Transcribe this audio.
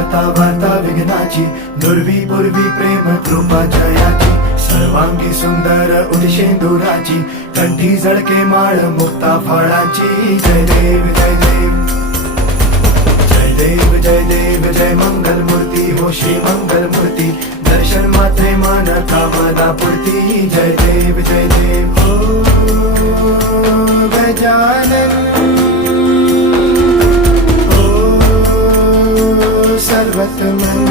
वार्ता वार्ता विघ्नाची, दुर्वी पूर्वी प्रेम कृपा जयाची, सर्वांगी सुंदर उदिशेंदुराची, कंठी झळके माळ मुक्ता फळाची. जय देव जय देव जय देव जय देव जय मंगल मूर्ती हो श्री मंगल मूर्ती, दर्शन मात्रे मन कामना पूर्ती. जय देव जय देव ओ गजानन सर्वतमन.